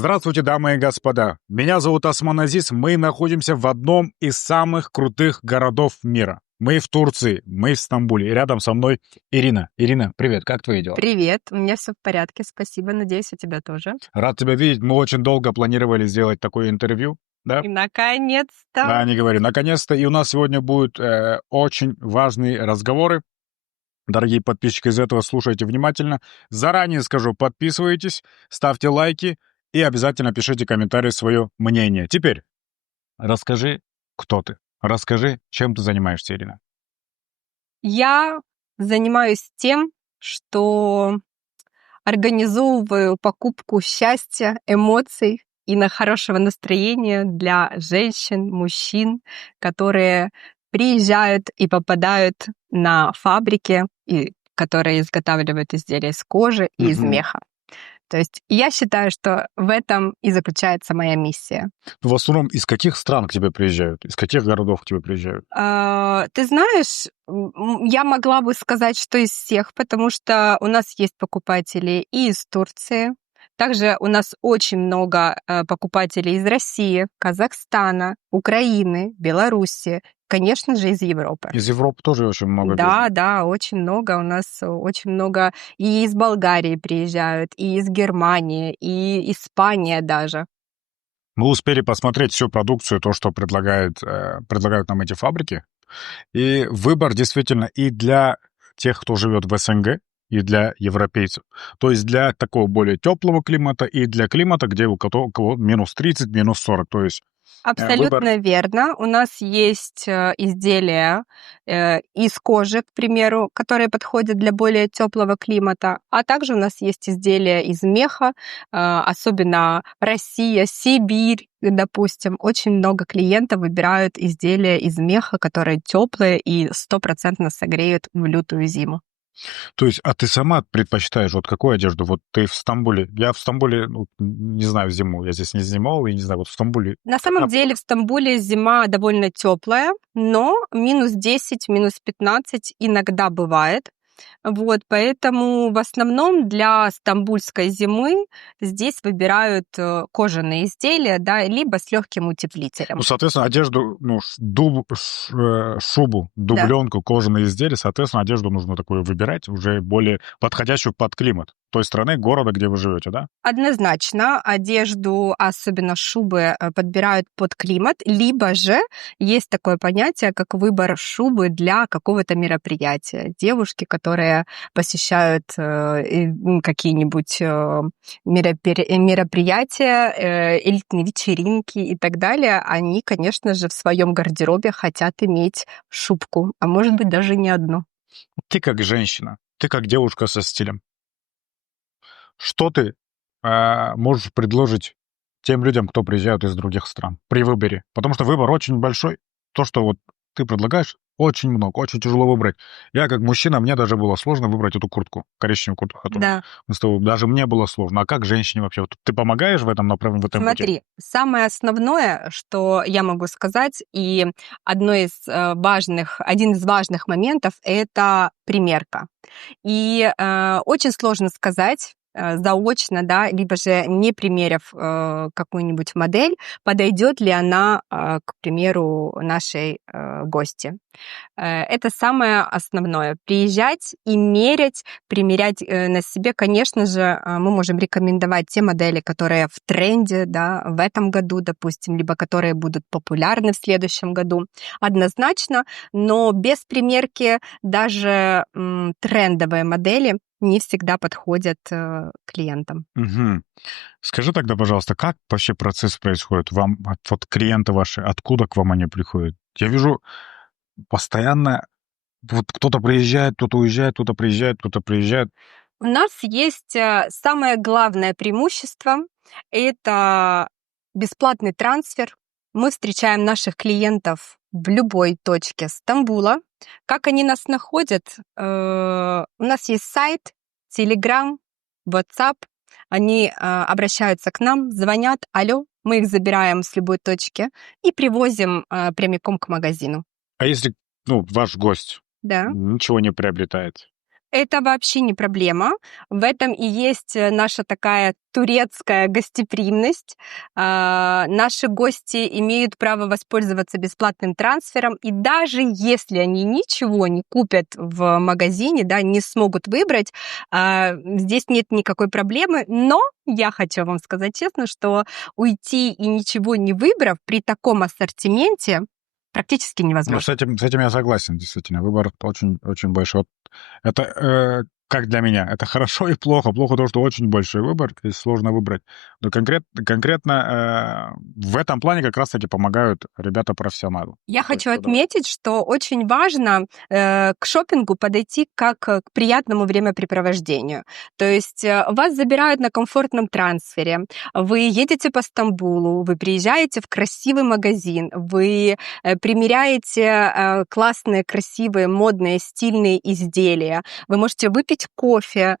Здравствуйте, дамы и господа. Меня зовут Осман Азиз. Мы находимся в одном из самых крутых городов мира. Мы в Турции, мы в Стамбуле. И рядом со мной Ирина. Ирина, привет, как твои дела? Привет, у меня все в порядке, спасибо. Надеюсь, у тебя тоже. Рад тебя видеть. Мы очень долго планировали сделать такое интервью. Да? И наконец-то! Да, не говори. Наконец-то. И у нас сегодня будут очень важные разговоры. Дорогие подписчики, из этого слушайте внимательно. Заранее скажу, подписывайтесь, ставьте лайки и обязательно пишите комментарии, свое мнение. Теперь расскажи, кто ты. Расскажи, чем ты занимаешься, Ирина. Я занимаюсь тем, что организовываю покупку счастья, эмоций и хорошего настроения для женщин, мужчин, которые приезжают и попадают на фабрики, которые изготавливают изделия из кожи и из меха. То есть я считаю, что в этом и заключается моя миссия. В основном, из каких стран к тебе приезжают? Из каких городов к тебе приезжают? Ты знаешь, я могла бы сказать, что из всех, потому что у нас есть покупатели и из Турции. Также у нас очень много покупателей из России, Казахстана, Украины, Беларуси, конечно же, из Европы. Из Европы тоже очень много Да, вижу. да, очень много. У нас очень много и из Болгарии приезжают, и из Германии, и Испания даже. Мы успели посмотреть всю продукцию, то, что предлагают нам эти фабрики. И выбор действительно и для тех, кто живет в СНГ, и для европейцев. То есть для такого более теплого климата и для климата, где у кого минус 30, минус 40. То есть выбор... Абсолютно верно. У нас есть изделия из кожи, к примеру, которые подходят для более теплого климата, а также у нас есть изделия из меха, особенно Россия, Сибирь, допустим. Очень много клиентов выбирают изделия из меха, которые теплые и 100% согреют в лютую зиму. То есть, а ты сама предпочитаешь вот какую одежду? Вот ты в Стамбуле. Я в Стамбуле, ну, не знаю, зиму. Я здесь не зимовал, и не знаю, вот в Стамбуле. На самом деле в Стамбуле зима довольно теплая, но минус 10, минус 15 иногда бывает. Вот, поэтому в основном для стамбульской зимы здесь выбирают кожаные изделия, да, либо с легким Ну, утеплителем. соответственно, одежду, ну, шубу, Да. дубленку, кожаные изделия, соответственно, одежду нужно такую выбирать, уже более подходящую под климат той страны, города, где вы живете, да? Однозначно, одежду, особенно шубы, подбирают под климат, либо же есть такое понятие, как выбор шубы для какого-то мероприятия. Девушки, которые посещают какие-нибудь мероприятия, элитные вечеринки и так далее, они, конечно же, в своем гардеробе хотят иметь шубку, а может быть даже не одну. Ты как женщина, ты как девушка со стилем. Что ты можешь предложить тем людям, кто приезжают из других стран при выборе? Потому что выбор очень большой. То, что вот ты предлагаешь, очень много, очень тяжело выбрать. Я как мужчина, мне даже было сложно выбрать эту куртку, коричневую куртку, которую Да. мы с тобой... Даже мне было сложно. А как женщине вообще? Вот ты помогаешь в этом направлении, в этом пути? Смотри, самое основное, что я могу сказать, и один из важных моментов — это примерка. И очень сложно сказать заочно, да, либо же не примерив какую-нибудь модель, подойдет ли она, к примеру, нашей гости. Это самое основное. Приезжать и мерять, примерять на себе. Конечно же, мы можем рекомендовать те модели, которые в тренде, да, в этом году, допустим, либо которые будут популярны в следующем году. Однозначно, но без примерки даже трендовые модели не всегда подходят клиентам. Мгм. Скажи тогда, пожалуйста, как вообще процесс происходит? Вот клиенты ваши, откуда к вам они приходят? Я вижу постоянно, вот кто-то приезжает, кто-то уезжает, кто-то приезжает, кто-то приезжает. У нас есть самое главное преимущество — это бесплатный трансфер. Мы встречаем наших клиентов в любой точке Стамбула. Как они нас находят? У нас есть сайт, Telegram, WhatsApp. Они обращаются к нам, звонят: алло, мы их забираем с любой точки и привозим прямиком к магазину. А если, ну, ваш гость Да. ничего не приобретает? Это вообще не проблема. В этом и есть наша такая турецкая гостеприимность. Наши гости имеют право воспользоваться бесплатным трансфером, и даже если они ничего не купят в магазине, да, не смогут выбрать, здесь нет никакой проблемы. Но я хочу вам сказать честно, что уйти и ничего не выбрав при таком ассортименте практически Ну, невозможно. с этим я согласен, действительно. Выбор очень, очень большой. Вот это, как для меня, это хорошо и плохо. Плохо то, что очень большой выбор, и сложно выбрать. Но конкретно в этом плане как раз-таки помогают ребята-профессионалы. Я То есть, хочу когда... отметить, что очень важно к шопингу подойти как к приятному времяпрепровождению. То есть вас забирают на комфортном трансфере, вы едете по Стамбулу, вы приезжаете в красивый магазин, вы примеряете классные, красивые, модные, стильные изделия, вы можете выпить кофе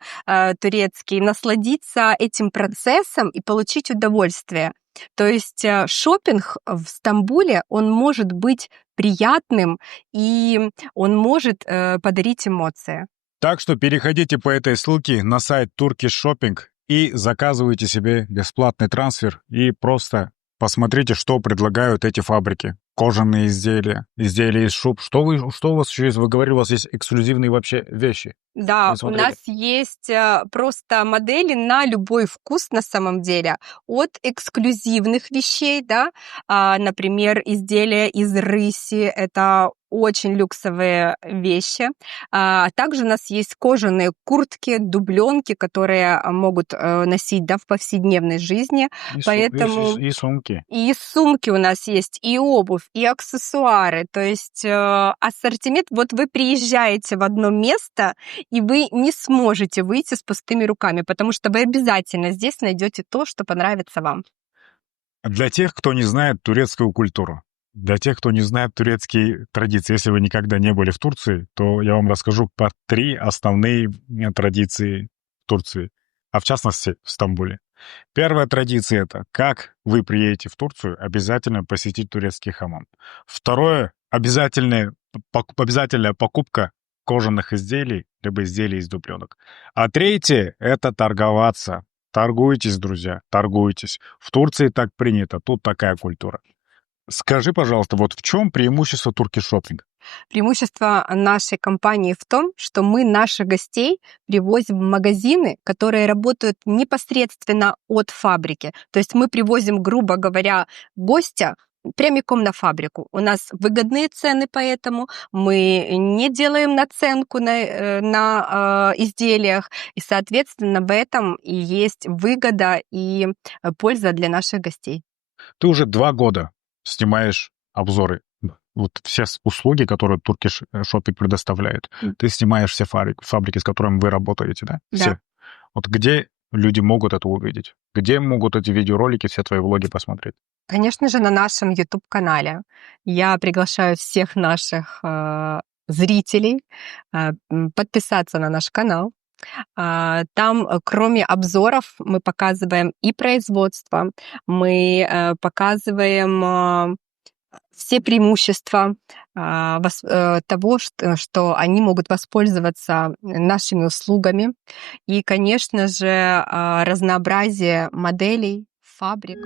турецкий, насладиться этим процессом и получить удовольствие. То есть шопинг в Стамбуле, он может быть приятным, и он может подарить эмоции. Так что переходите по этой ссылке на сайт Turkish Shopping и заказывайте себе бесплатный трансфер и просто посмотрите, что предлагают эти фабрики. Кожаные изделия, изделия из шуб. Что у вас еще есть? Вы говорили, у вас есть эксклюзивные вообще вещи. Да, Вы у смотрели? нас есть просто модели на любой вкус на самом деле. От эксклюзивных вещей, да, например, изделия из рыси, это очень люксовые вещи. Также у нас есть кожаные куртки, дубленки, которые могут носить, да, в повседневной жизни. Поэтому И сумки. и сумки у нас есть, и обувь, и аксессуары. То есть ассортимент. Вот вы приезжаете в одно место, и вы не сможете выйти с пустыми руками, потому что вы обязательно здесь найдете то, что понравится вам. Для тех, кто не знает турецкую культуру, для тех, кто не знает турецкие традиции, если вы никогда не были в Турции, то я вам расскажу про 3 основные традиции Турции, а в частности в Стамбуле. Первая традиция — это как вы приедете в Турцию, обязательно посетить турецкий хамам. Второе — обязательная покупка кожаных изделий, либо изделий из дубленок. А третье — это торговаться. Торгуйтесь, друзья, торгуйтесь. В Турции так принято, тут такая культура. Скажи, пожалуйста, вот в чем преимущество турки-шоппинга? Преимущество нашей компании в том, что мы наших гостей привозим в магазины, которые работают непосредственно от фабрики. То есть мы привозим, грубо говоря, гостя прямиком на фабрику. У нас выгодные цены, поэтому мы не делаем наценку на изделиях, и, соответственно, в этом и есть выгода и польза для наших гостей. Ты уже 2 года снимаешь обзоры. Вот все услуги, которые Turkish Shopping предоставляет. М. Ты снимаешь все фабрики, с которыми вы работаете, да? Да. Все. Вот где люди могут это увидеть? Где могут эти видеоролики, все твои влоги посмотреть? Конечно же, на нашем YouTube-канале. Я приглашаю всех наших зрителей подписаться на наш канал. Там, кроме обзоров, мы показываем и производство, мы показываем все преимущества того, что они могут воспользоваться нашими услугами. И, конечно же, разнообразие моделей, фабрик.